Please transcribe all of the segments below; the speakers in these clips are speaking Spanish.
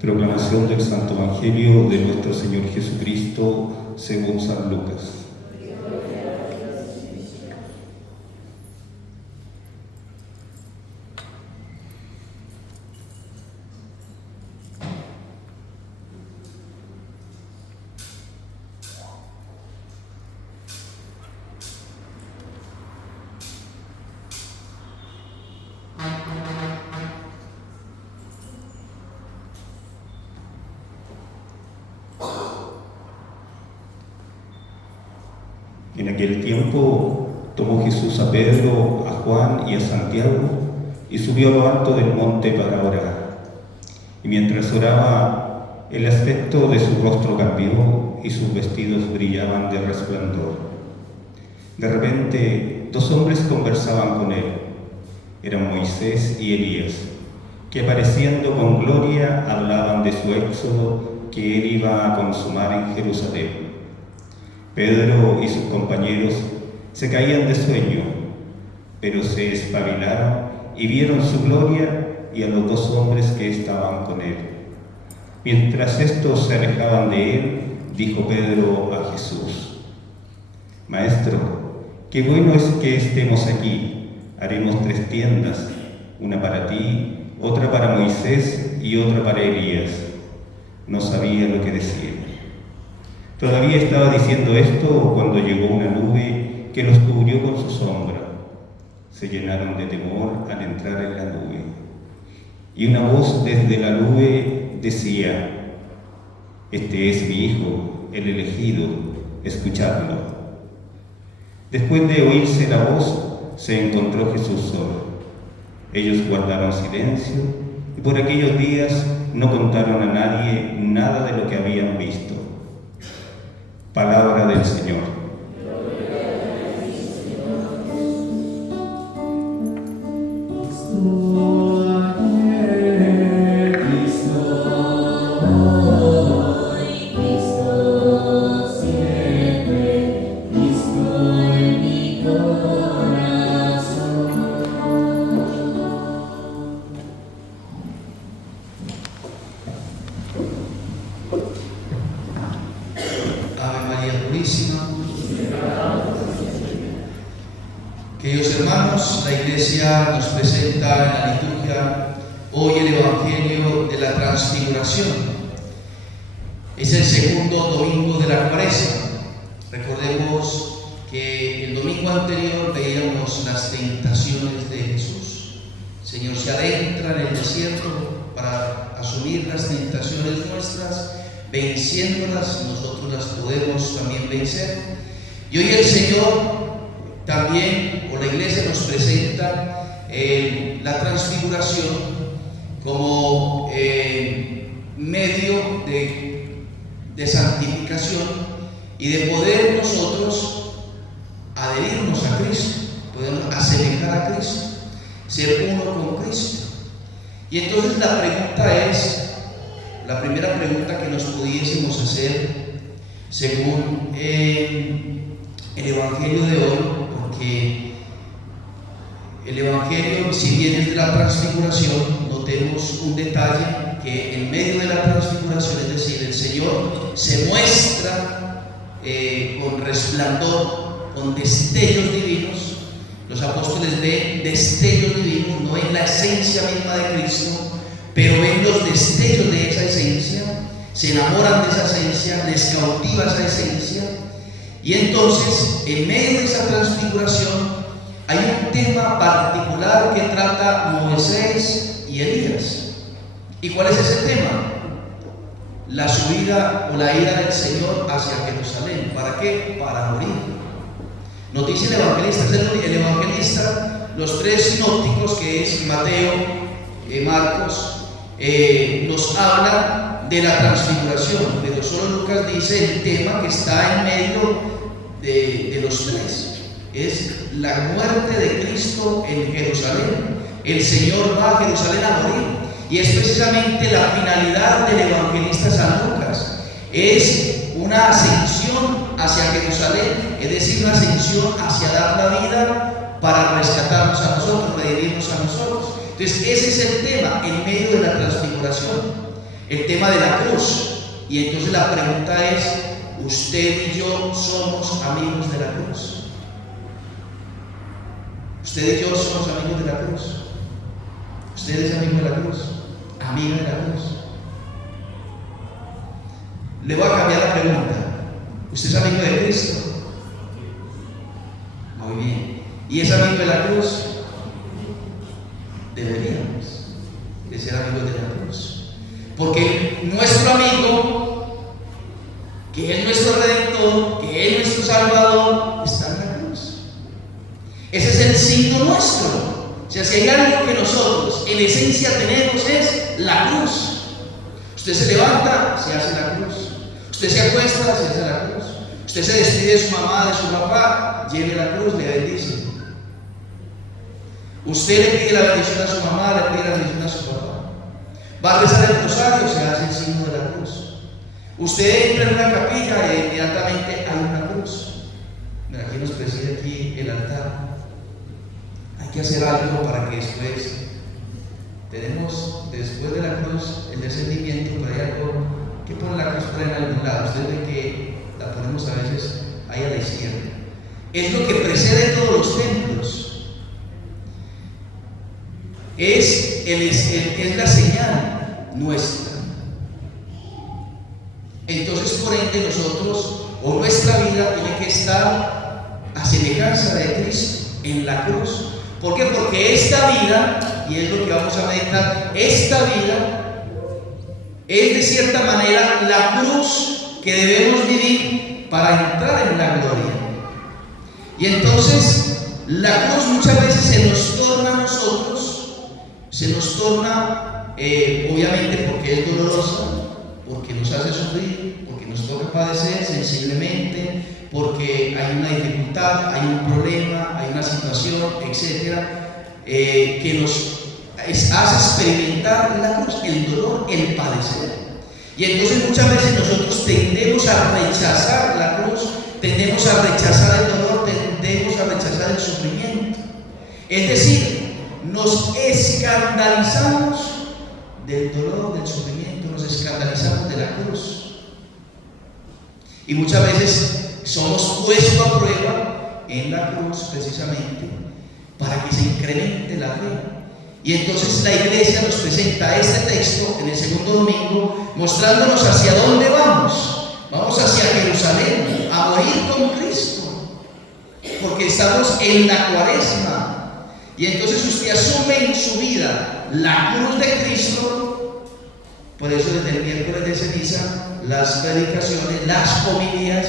Proclamación del Santo Evangelio de nuestro Señor Jesucristo según San Lucas. En aquel tiempo tomó Jesús a Pedro, a Juan y a Santiago y subió a lo alto del monte para orar. Y mientras oraba, el aspecto de su rostro cambió y sus vestidos brillaban de resplandor. De repente, dos hombres conversaban con él. Eran Moisés y Elías, que apareciendo con gloria hablaban de su éxodo que él iba a consumar en Jerusalén. Pedro y sus compañeros se caían de sueño, pero se espabilaron y vieron su gloria y a los dos hombres que estaban con él. Mientras estos se alejaban de él, dijo Pedro a Jesús: Maestro, qué bueno es que estemos aquí. Haremos 3 tiendas, una para ti, otra para Moisés y otra para Elías. No sabía lo que decía. Todavía estaba diciendo esto cuando llegó una nube que los cubrió con su sombra. Se llenaron de temor al entrar en la nube. Y una voz desde la nube decía: Este es mi Hijo, el elegido, escuchadlo. Después de oírse la voz, se encontró Jesús solo. Ellos guardaron silencio y por aquellos días no contaron a nadie nada de lo que habían visto. Palabra del Señor. Queridos hermanos, la Iglesia nos presenta en la liturgia hoy el Evangelio de la Transfiguración. Es el segundo domingo de la Cuaresma. Recordemos que el domingo anterior veíamos las tentaciones de Jesús. El Señor se adentra en el desierto para asumir las tentaciones nuestras, venciéndolas. Nosotros las podemos también vencer. Y hoy el Señor también, o la Iglesia, nos presenta la transfiguración como medio de santificación y de poder nosotros adherirnos a Cristo, poder asemejar a Cristo, ser uno con Cristo. Y entonces la primera pregunta que nos pudiésemos hacer según el Evangelio de hoy, porque el Evangelio, si bien es de la transfiguración, notemos un detalle, que en medio de la transfiguración, es decir, el Señor se muestra con resplandor, con destellos divinos. Los apóstoles ven destellos divinos, no ven la esencia misma de Cristo, pero ven los destellos de esa esencia, se enamoran de esa esencia, les cautiva esa esencia. Y entonces, en medio de esa transfiguración, hay un tema particular que trata Moisés y Elías. ¿Y cuál es ese tema? La subida o la ida del Señor hacia Jerusalén. ¿Para qué? Para morir. Nos dice el evangelista, los 3 sinópticos, que es Mateo, Marcos, nos hablan de la transfiguración, pero solo Lucas dice el tema que está en medio de los 3. Es la muerte de Cristo en Jerusalén. El Señor va a Jerusalén a morir, y es precisamente la finalidad del evangelista San Lucas. Es una ascensión hacia Jerusalén, es decir, una ascensión hacia dar la vida para rescatarnos a nosotros, redimirnos a nosotros. Entonces ese es el tema en medio de la transfiguración. el tema de la cruz. Y entonces la pregunta es, ¿usted y yo somos amigos de la cruz? ¿Usted y yo somos amigos de la cruz? ¿Usted es amigo de la cruz? ¿Amiga de la cruz? Le voy a cambiar la pregunta. ¿Usted es amigo de Cristo? Muy bien. ¿Y es amigo de la cruz? Deberíamos de ser amigos de la cruz. Porque nuestro amigo, que es nuestro Redentor, que es nuestro Salvador, está en la cruz. Ese es el signo nuestro. O sea, si hay algo que nosotros en esencia tenemos es la cruz. Usted se levanta, se hace la cruz. Usted se acuesta, se hace la cruz. Usted se despide de su mamá, de su papá, lleve la cruz, le bendice. Usted le pide la bendición a su mamá, le pide la bendición a su papá. Va a rezar el rosario, se hace el signo de la cruz. Usted entra en una capilla e inmediatamente hay una cruz. Mira, aquí nos preside aquí el altar. Hay que hacer algo para que después tenemos, después de la cruz, el descendimiento, pero hay algo que pone la cruz por en algún lado. Usted ve que la ponemos a veces ahí a la izquierda. Es lo que precede todos los templos. Es la señal nuestra. Entonces, por ende, nosotros, o nuestra vida, tiene que estar a semejanza de Cristo en la cruz. ¿Por qué? Porque esta vida, y es lo que vamos a meditar, esta vida es de cierta manera la cruz que debemos vivir para entrar en la gloria. Y entonces la cruz muchas veces se nos torna a nosotros, se nos torna obviamente porque es dolorosa, porque nos hace sufrir, porque nos toca padecer sensiblemente, porque hay una dificultad, hay un problema, hay una situación, etcétera, que nos hace experimentar la cruz, el dolor, el padecer. Y entonces muchas veces nosotros tendemos a rechazar la cruz, tendemos a rechazar el dolor, tendemos a rechazar el sufrimiento. Es decir, nos escandalizamos del dolor, del sufrimiento, nos escandalizamos de la cruz. Y muchas veces somos puestos a prueba en la cruz precisamente para que se incremente la fe. Y entonces la iglesia nos presenta este texto en el segundo domingo, mostrándonos hacia dónde vamos. Vamos hacia Jerusalén, a morir con Cristo, porque estamos en la Cuaresma. Y entonces usted asume en su vida la cruz de Cristo. Por eso desde el miércoles de ceniza las predicaciones, las homilías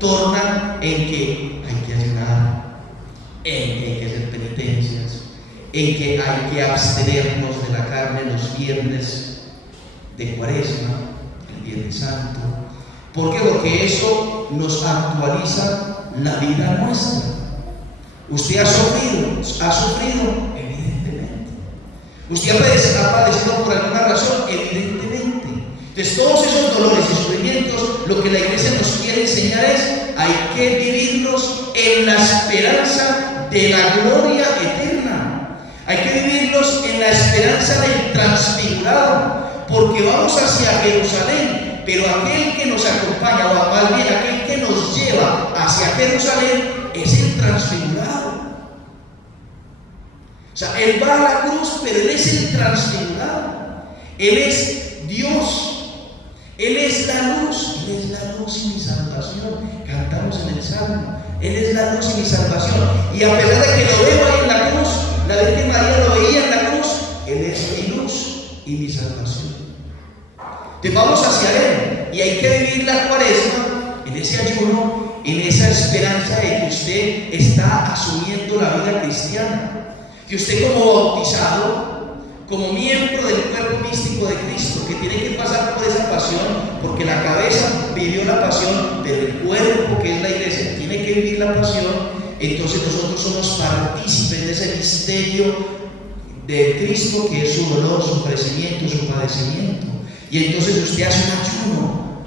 tornan en que hay que ayunar, en que hay que hacer penitencias, en que hay que abstenernos de la carne los viernes de Cuaresma, el Viernes Santo. ¿Por qué? Porque eso nos actualiza la vida nuestra. ¿Usted ha sufrido? Evidentemente. ¿Usted ha padecido por alguna razón? Evidentemente. Entonces todos esos dolores y sufrimientos, lo que la iglesia nos quiere enseñar es, hay que vivirlos en la esperanza de la gloria eterna. Hay que vivirlos en la esperanza del transfigurado, porque vamos hacia Jerusalén, pero aquel que nos acompaña, o más bien aquel que nos lleva hacia Jerusalén, es el transfigurado. O sea, Él va a la cruz, pero Él es el transfigurado. Él es Dios. Él es la luz. Él es la luz y mi salvación. Cantamos en el Salmo. Él es la luz y mi salvación. Y a pesar de que lo veo ahí en la cruz, la Virgen María lo veía en la cruz, Él es mi luz y mi salvación. Entonces vamos hacia Él. Y hay que vivir la Cuaresma en ese ayuno, en esa esperanza de que usted está asumiendo la vida cristiana. Que usted como bautizado, como miembro del cuerpo místico de Cristo, que tiene que pasar por esa pasión, porque la cabeza vivió la pasión, pero el cuerpo, que es la iglesia, tiene que vivir la pasión. Entonces nosotros somos partícipes de ese misterio de Cristo, que es su dolor, su ofrecimiento, su padecimiento. Y entonces usted hace un ayuno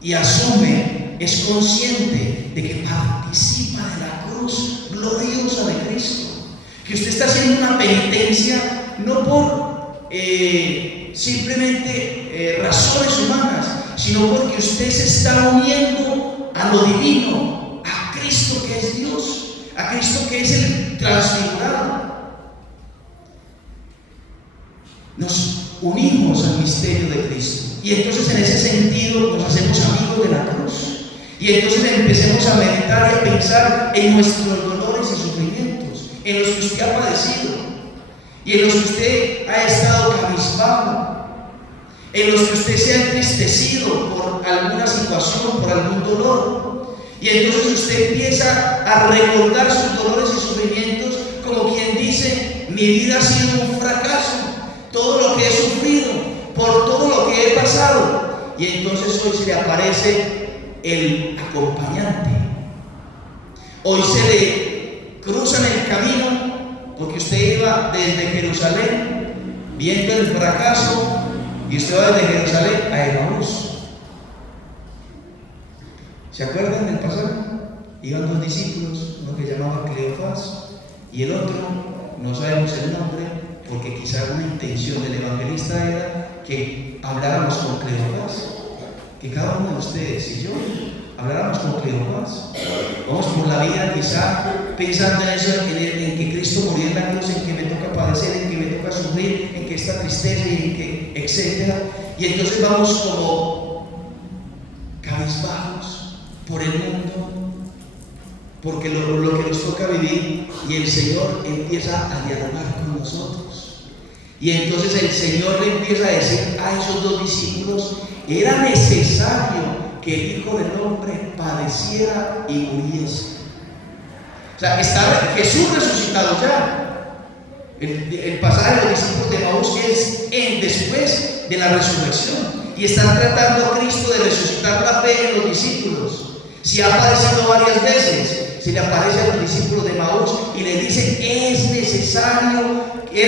y asume, es consciente de que participa de la cruz gloriosa de Cristo. Que usted está haciendo una penitencia no por simplemente razones humanas, sino porque usted se está uniendo a lo divino, a Cristo que es Dios, a Cristo que es el transfigurado. Nos unimos al misterio de Cristo, y entonces en ese sentido nos hacemos amigos de la cruz, y entonces empecemos a meditar y a pensar en nuestros dolores y sufrimientos, en los que usted ha padecido y en los que usted ha estado cabizbajo, en los que usted se ha entristecido por alguna situación, por algún dolor, y entonces usted empieza a recordar sus dolores y sufrimientos como quien dice: mi vida ha sido un fracaso, todo lo que he sufrido, por todo lo que he pasado. Y entonces hoy se le aparece el acompañante, hoy se le cruza en el camino, porque usted iba desde Jerusalén viendo el fracaso, y usted va desde Jerusalén a Emaús. ¿Se acuerdan del pasaje? Iban dos discípulos, uno que llamaba Cleofás y el otro, no sabemos el nombre, porque quizá una intención del evangelista era que habláramos con Cleofás, que cada uno de ustedes y yo habláramos con Cleofás. Vamos por la vida quizá pensando en eso, en que Cristo murió en la cruz, en que me toca padecer, en que me toca sufrir, en que esta tristeza y en que, etcétera. Y entonces vamos como cabizbajos por el mundo, porque lo que nos toca vivir, y el Señor empieza a dialogar con nosotros. Y entonces el Señor le empieza a decir a esos dos discípulos: era necesario que el Hijo del Hombre padeciera y muriese. O sea, está Jesús resucitado ya. El pasaje de los discípulos de Emaús es después de la resurrección, y están tratando a Cristo de resucitar la fe en los discípulos. Si ha aparecido varias veces, se le aparece a los discípulos de Emaús y le dicen: era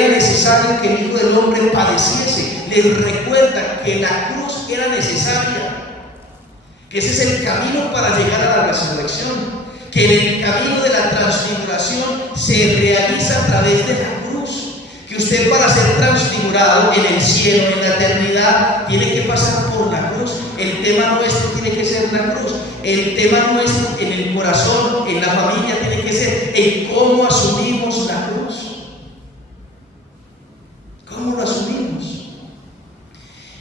necesario que el Hijo del Hombre padeciese. Les recuerda que la cruz era necesaria, que ese es el camino para llegar a la resurrección, que el camino de la transfiguración se realiza a través de la cruz, que usted, para ser transfigurado en el cielo, en la eternidad, tiene que pasar por la cruz. El tema nuestro tiene que ser la cruz. El tema nuestro en el corazón, en la familia, tiene que ser en cómo asumimos la cruz. ¿Cómo lo asumimos?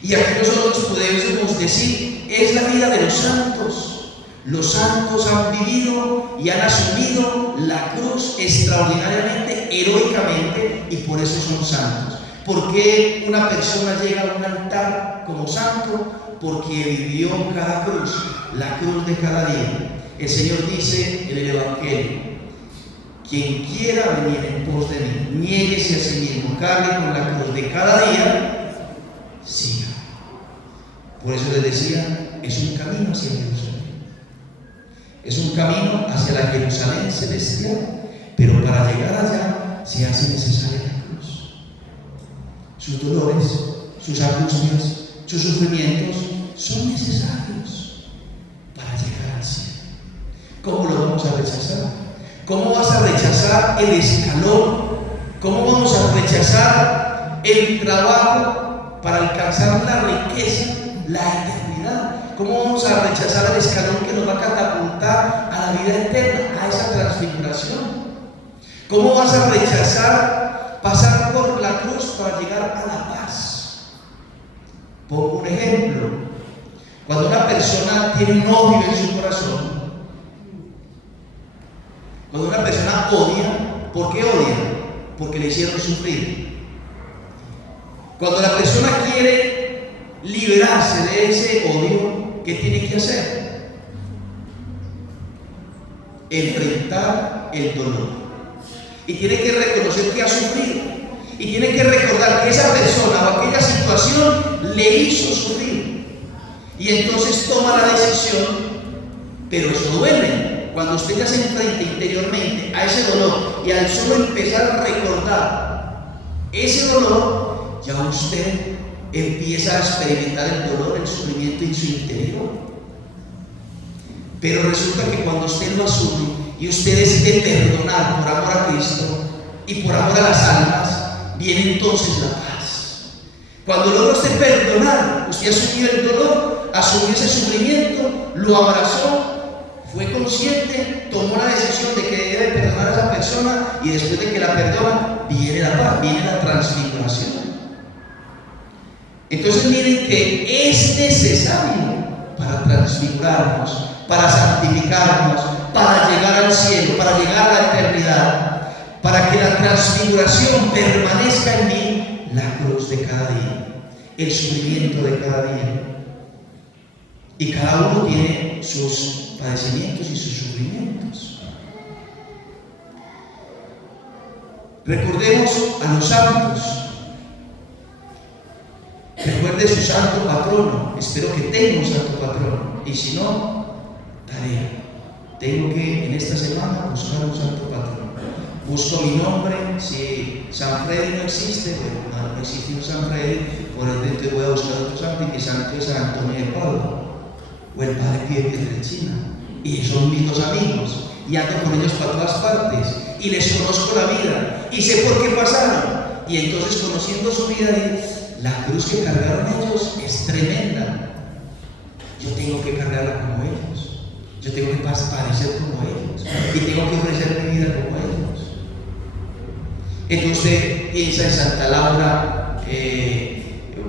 Y aquí nosotros podemos decir: es la vida de los santos. Los santos han vivido y han asumido la cruz extraordinariamente, heroicamente, y por eso son santos. ¿Por qué una persona llega a un altar como santo? Porque vivió cada cruz, la cruz de cada día. El Señor dice en el Evangelio: quien quiera venir en pos de mí, niéguese a sí mismo, cargue con la cruz de cada día, siga. Por eso les decía, es un camino hacia Jerusalén, es un camino hacia la Jerusalén celestial, pero para llegar allá se hace necesaria la cruz. Sus dolores, sus angustias, sus sufrimientos son necesarios para llegar al cielo. ¿Cómo lo vamos a rechazar? ¿Cómo vas a rechazar el escalón? ¿Cómo vamos a rechazar el trabajo para alcanzar la riqueza, la eternidad? ¿Cómo vamos a rechazar el escalón que nos va a catapultar a la vida eterna, a esa transfiguración? ¿Cómo vas a rechazar pasar por la cruz para llegar a la paz? Pongo un ejemplo. Cuando una persona tiene un odio en su corazón, cuando una persona odia, ¿por qué odia? Porque le hicieron sufrir. Cuando la persona quiere liberarse de ese odio, ¿qué tiene que hacer? Enfrentar el dolor. Y tiene que reconocer que ha sufrido. Y tiene que recordar que esa persona o aquella situación le hizo sufrir. Y entonces toma la decisión, pero eso duele. Cuando usted ya se enfrenta interiormente a ese dolor y al solo empezar a recordar ese dolor, ya usted empieza a experimentar el dolor, el sufrimiento en su interior. Pero resulta que cuando usted lo asume y usted decide perdonar por amor a Cristo y por amor a las almas, viene entonces la paz. Cuando logró usted perdonar, usted asumió el dolor, asumió ese sufrimiento, lo abrazó, fue consciente, tomó la decisión de que debe perdonar a esa persona, y después de que la perdona, viene la paz, viene la transfiguración. Entonces miren que es necesario para transfigurarnos, para santificarnos, para llegar al cielo, para llegar a la eternidad, para que la transfiguración permanezca en mí, la cruz de cada día, el sufrimiento de cada día. Y cada uno tiene sus padecimientos y sus sufrimientos. Recordemos a los santos. Recuerde su santo patrono. Espero que tenga un santo patrono. Y si no, tarea. Tengo que en esta semana buscar un santo patrono. Busco mi nombre. Si San Freddy no existe, bueno, no existe un San Freddy, por el dentro voy a buscar otro santo, y mi santo es San Antonio de Padua, o el Padre Pío de Pietrelcina. Y son mis dos amigos, y ando con ellos para todas partes, y les conozco la vida, y sé por qué pasaron. Y entonces, conociendo su vida, la cruz que cargaron ellos es tremenda. Yo tengo que cargarla como ellos, yo tengo que padecer como ellos, y tengo que ofrecer mi vida como ellos. Entonces piensa en Santa Laura,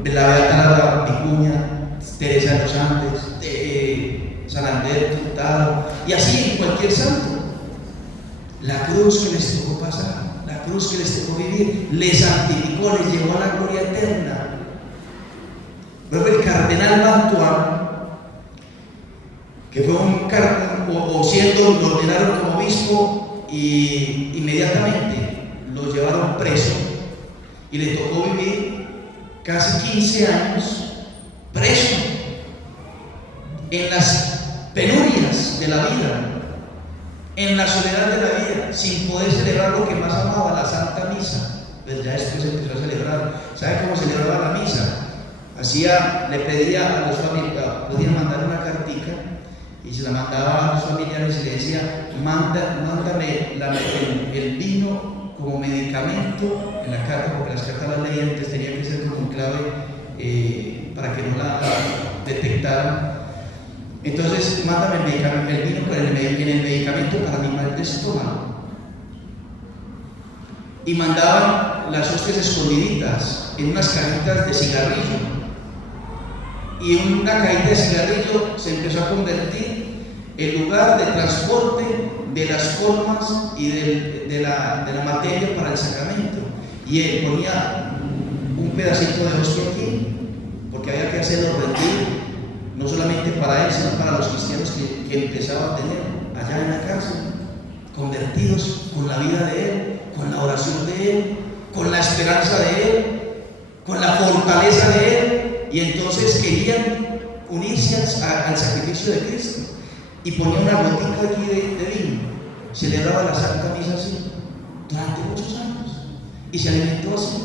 la Beata Laura Vicuña, Teresa de los Andes, San Andrés Hurtado, y así en cualquier santo. La cruz que les tocó pasar, la cruz que les tocó vivir, les santificó, les llevó a la gloria eterna. Luego el cardenal Mantuan, que fue siendo, lo ordenaron como obispo, y inmediatamente lo llevaron preso, y le tocó vivir casi 15 años preso en las penurias de la vida, en la soledad de la vida, sin poder celebrar lo que más amaba, la Santa Misa. Pues ya después empezó a celebrar. ¿Sabe cómo celebraba la misa? Le pedía a los familiares, podía mandar una cartica, y se la mandaba a los familiares y le decía: mándame el vino como medicamento en la carta, porque las cartas las leí antes, tenía que ser como un clave para que no la detectaran. Entonces, mándame el vino en el medicamento para mi mal de estómago. Y mandaban las hostias escondiditas en unas cajitas de cigarrillo. Y en una cajita de cigarrillo se empezó a convertir el lugar de transporte de las formas y de la materia para el sacramento. Y él ponía un pedacito de hostia aquí, porque había que hacerlo rendir, no solamente para él, sino para los cristianos que empezaba a tener allá en la cárcel, convertidos con la vida de él, con la oración de él, con la esperanza de él, con la fortaleza de él. Y entonces querían unirse al sacrificio de Cristo, y ponía una gotica aquí de vino. Celebraba la Santa Misa así durante muchos años, y se alimentó así,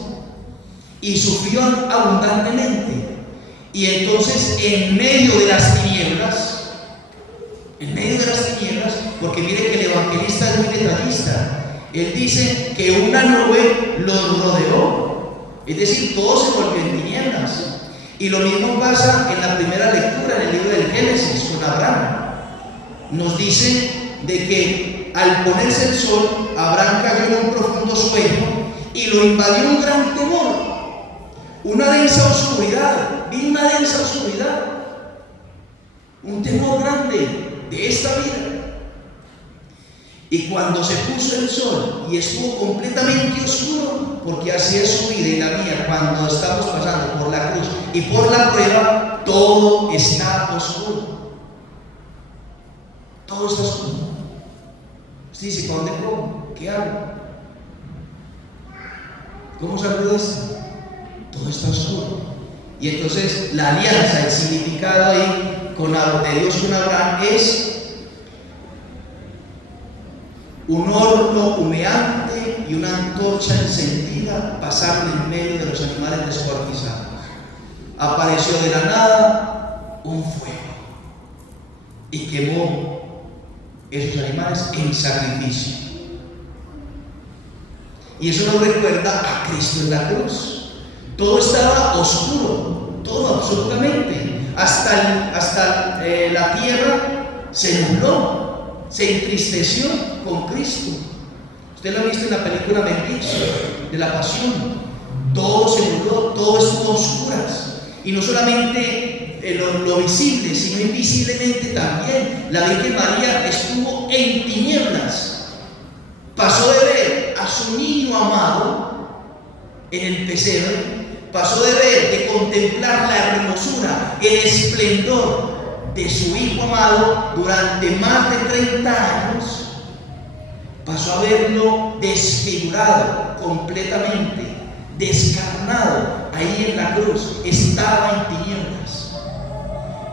y sufrió abundantemente. Y entonces, en medio de las tinieblas, porque mire que el evangelista es muy detallista, él dice que una nube los rodeó, es decir, todo se volvió en tinieblas. Y lo mismo pasa en la primera lectura, en el libro del Génesis, con Abraham. Nos dice de que al ponerse el sol, Abraham cayó en un profundo sueño y lo invadió un gran temor, una densa oscuridad, un temor grande de esta vida. Y cuando se puso el sol y estuvo completamente oscuro, porque así es su vida y la mía, cuando estamos pasando por la cruz y por la prueba, todo está oscuro. Todo está oscuro. Usted dice: ¿para dónde pongo? ¿Qué hago? ¿Cómo salgo de esto? Todo está oscuro. Y entonces la alianza, el significado ahí de Dios con Abraham es un horno humeante y una antorcha encendida pasaron en medio de los animales descuartizados. Apareció de la nada un fuego y quemó esos animales en sacrificio. Y eso nos recuerda a Cristo en la cruz. Todo estaba oscuro, todo absolutamente. Hasta la tierra se nubló, se entristeció con Cristo. Usted lo ha visto en la película Bendito de la Pasión. Todo se nubló, todo estuvo a oscuras. Y no solamente lo visible, sino invisiblemente también. La Virgen María estuvo en tinieblas. Pasó de ver a su niño amado en el pesebre, pasó de ver, de contemplar la hermosura, el esplendor de su hijo amado durante más de 30 años, pasó a verlo desfigurado completamente, descarnado ahí en la cruz. Estaba en tinieblas,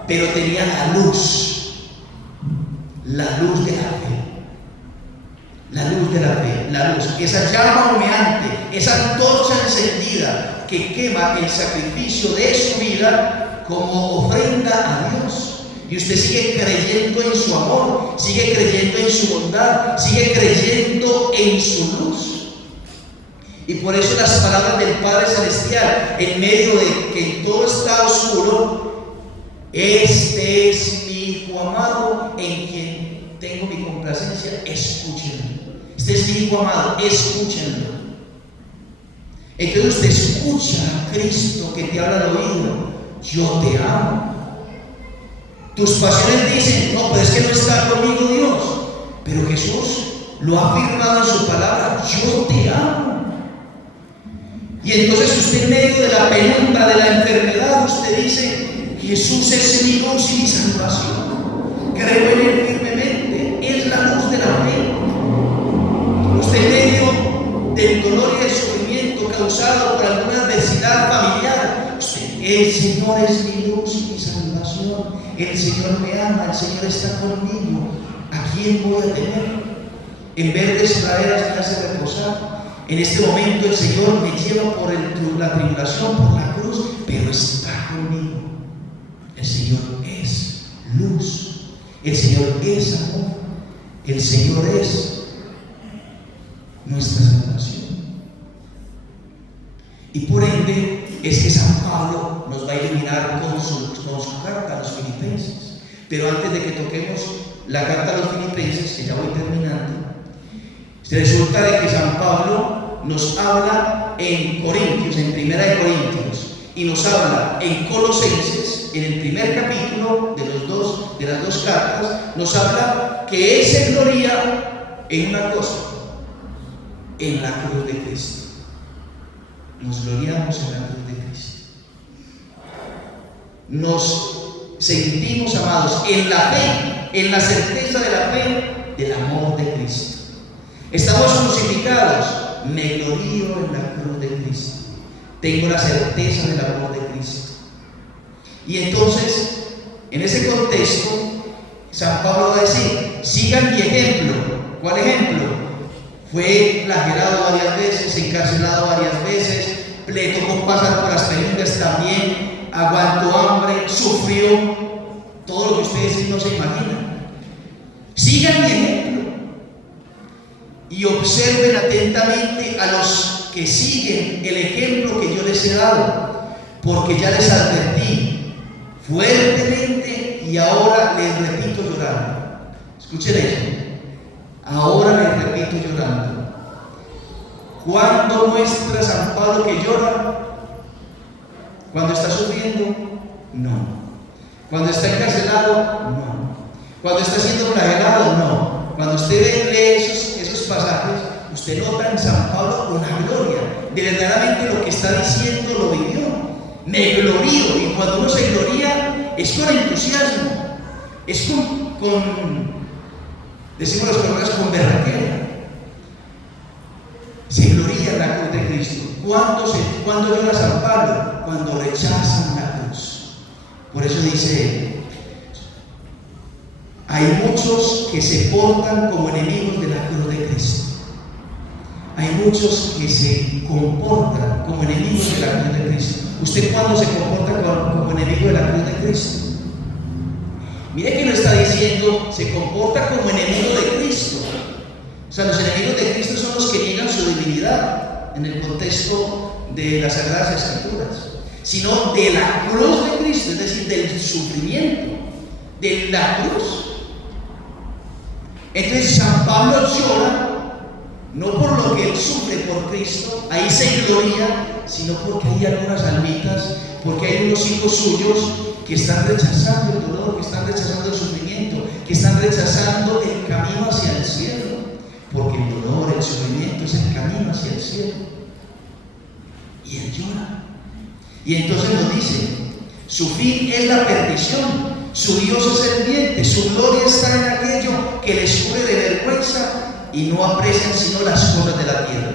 pero tenía la luz de la fe. La luz de la fe, la luz, esa llama humeante, esa antorcha encendida que quema el sacrificio de su vida como ofrenda a Dios. Y usted sigue creyendo en su amor, sigue creyendo en su bondad, sigue creyendo en su luz. Y por eso las palabras del Padre Celestial, en medio de que todo está oscuro: este es mi Hijo amado en quien tengo mi complacencia, escúchenlo. Este es mi Hijo amado, escúchenlo. Entonces usted escucha a Cristo que te habla al oído: yo te amo. Tus pasiones dicen: no, pero es que no está conmigo Dios. Pero Jesús lo ha afirmado en su palabra: yo te amo. Y entonces usted, en medio de la penumbra, de la enfermedad, usted dice: Jesús es mi luz y mi salvación. Creo en Él firmemente. Es la luz de la fe. Usted, en medio del dolor y del sufrimiento causado por alguna adversidad familiar, usted: el Señor es mi luz y mi salvación. El Señor me ama, el Señor está conmigo. ¿A quién voy a temer? En verdes praderas me hace reposar. En este momento el Señor me lleva por la tribulación, por la cruz, pero está conmigo. El Señor es luz, el Señor es amor, el Señor es nuestra salvación. Y por ende es que San Pablo nos va a iluminar con su carta a los Filipenses. Pero antes de que toquemos la carta a los Filipenses, que ya voy terminando, resulta de que San Pablo nos habla en Corintios, en Primera de Corintios, y nos habla en Colosenses, en el primer capítulo de las dos cartas, nos habla que Él se gloria en una cosa: en la cruz de Cristo. Nos gloriamos en la cruz de Cristo. Nos sentimos amados en la fe, en la certeza de la fe del amor de Cristo. Estamos crucificados. Me glorío en la cruz de Cristo. Tengo la certeza del amor de Cristo. Y entonces, en ese contexto, San Pablo va a decir: sigan mi ejemplo. ¿Cuál ejemplo? Fue flagelado varias veces, encarcelado varias veces, le tocó pasar por las penurias también, aguantó hambre, sufrió todo lo que ustedes no se imaginan. Sigan mi ejemplo y observen atentamente a los que siguen el ejemplo que yo les he dado, porque ya les advertí fuertemente y ahora les repito llorando. Escuchen eso. Ahora les repito llorando. ¿Cuándo muestra San Pablo que llora? ¿Cuando está sufriendo? No. ¿Cuando está encarcelado? No. ¿Cuando está siendo flagelado? No. Cuando usted lee esos pasajes, usted nota en San Pablo una gloria. De verdaderamente lo que está diciendo lo vivió. Me glorío. Y cuando uno se gloria es con entusiasmo, es decimos los colombianos, con berraquera. Se gloria en la cruz de Cristo. ¿Cuándo llora San Pablo? Cuando rechazan la cruz. Por eso dice: hay muchos que se portan como enemigos de la cruz de Cristo. Hay muchos que se comportan como enemigos de la cruz de Cristo. ¿Usted cuándo se comporta como enemigo de la cruz de Cristo? Mire que no está diciendo se comporta como enemigo de Cristo. O sea, los enemigos de Cristo son los que niegan su divinidad en el contexto de las Sagradas Escrituras, sino de la cruz de Cristo, es decir, del sufrimiento, de la cruz. Entonces San Pablo llora no por lo que él sufre por Cristo, ahí se gloria, sino porque hay algunas almitas, porque hay unos hijos suyos que están rechazando el dolor, que están rechazando el sufrimiento, que están rechazando el camino hacia el cielo, porque el dolor, el sufrimiento es el camino hacia el cielo. Y él llora. Y entonces nos dice, su fin es la perdición, su Dios es el vientre, su gloria está en aquello que les cubre de vergüenza y no aprecian sino las cosas de la tierra.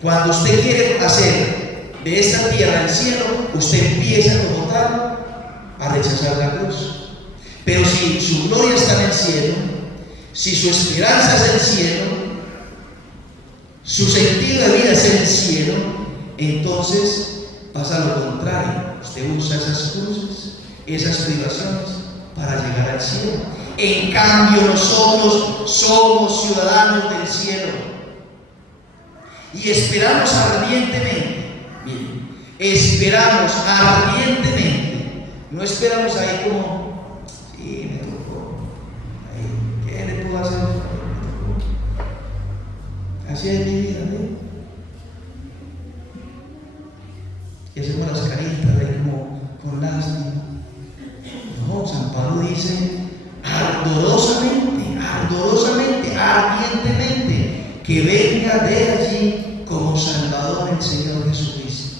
Cuando usted quiere hacer de esta tierra el cielo, usted empieza como tal a rechazar la cruz. Pero si su gloria está en el cielo, si su esperanza es el cielo, su sentido de vida es el cielo, entonces pasa lo contrario. Usted usa esas cruces, esas privaciones para llegar al cielo. En cambio, nosotros somos ciudadanos del cielo y esperamos ardientemente. Miren, esperamos ardientemente. No esperamos ahí como, sí, me tocó. ¿Qué le puedo hacer? Así es mi vida, ¿no? Y hacemos las caritas ahí como con lástima. No, San Pablo dice ardorosamente, ardientemente, que venga de allí como Salvador el Señor Jesucristo.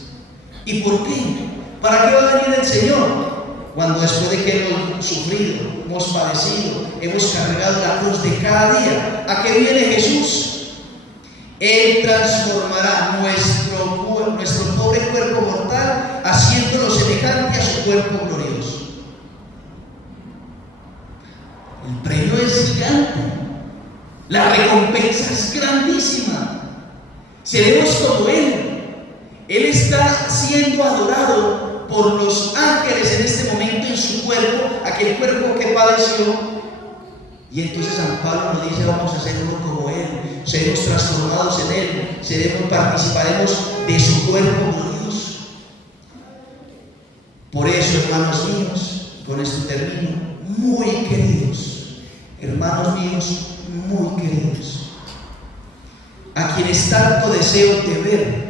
¿Y por qué? ¿Para qué va a venir el Señor? Cuando después de que hemos sufrido, hemos padecido, hemos cargado la cruz de cada día, ¿a qué viene Jesús? Él transformará nuestro pobre cuerpo mortal, haciéndolo semejante a su cuerpo glorioso. El premio es gigante, la recompensa es grandísima. Seremos como Él. Él está siendo adorado por los ángeles en este momento en su cuerpo, aquel cuerpo que padeció. Y entonces San Pablo nos dice: vamos a ser uno como Él, seremos transformados en Él, participaremos de su cuerpo glorioso. Por eso, hermanos míos, con esto termino, muy queridos, hermanos míos, muy queridos, a quienes tanto deseo de ver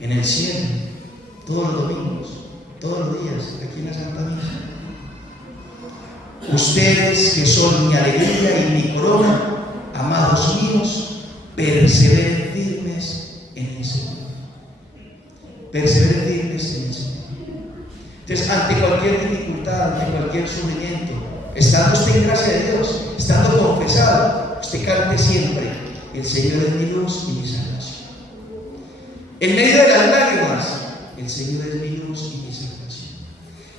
en el cielo, todos los domingos, todos los días, aquí en la Santa Misa. Ustedes que son mi alegría y mi corona, amados míos, perseveren firmes en el Señor. Perseveren firmes en el Señor. Entonces, ante cualquier dificultad, ante cualquier sufrimiento, estando usted en gracia de Dios, estando confesado, usted cante siempre: el Señor es mi luz y mi salvación. En medio de las lágrimas, el Señor es mi luz y mi salvación.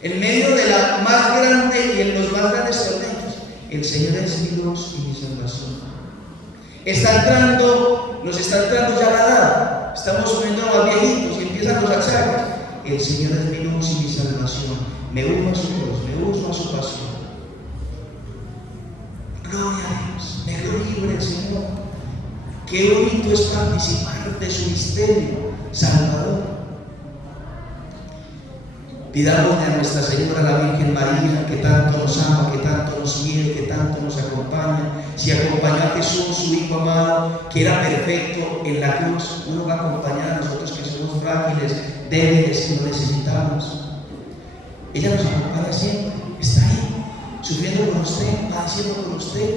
En medio de la más grande y en los más grandes tormentos, el Señor es mi luz y mi salvación. Nos está entrando ya la edad, estamos subiendo más viejitos y empiezan los achaques. El Señor es mi luz y mi salvación. Me uno a su cruz, me uno a su pasión. Gloria a Dios, me libre el Señor. Qué bonito es participar de su misterio salvador. Pidámosle a Nuestra Señora, la Virgen María, que tanto nos ama, que tanto nos quiere, que tanto nos acompaña. Si acompañó a Jesús, su Hijo amado, que era perfecto en la cruz, uno va a acompañar a nosotros que somos frágiles, débiles, que lo necesitamos. Ella nos acompaña siempre, está ahí, sufriendo por usted, padeciendo por usted,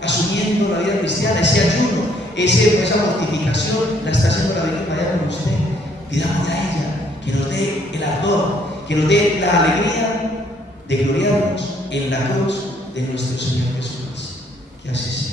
asumiendo la vida cristiana, ese ayuno, esa mortificación, la está haciendo la Virgen María con usted. Pidámosle a ella que nos dé el ardor, que nos dé la alegría de gloriarnos en la cruz de nuestro Señor Jesús. Que así sea.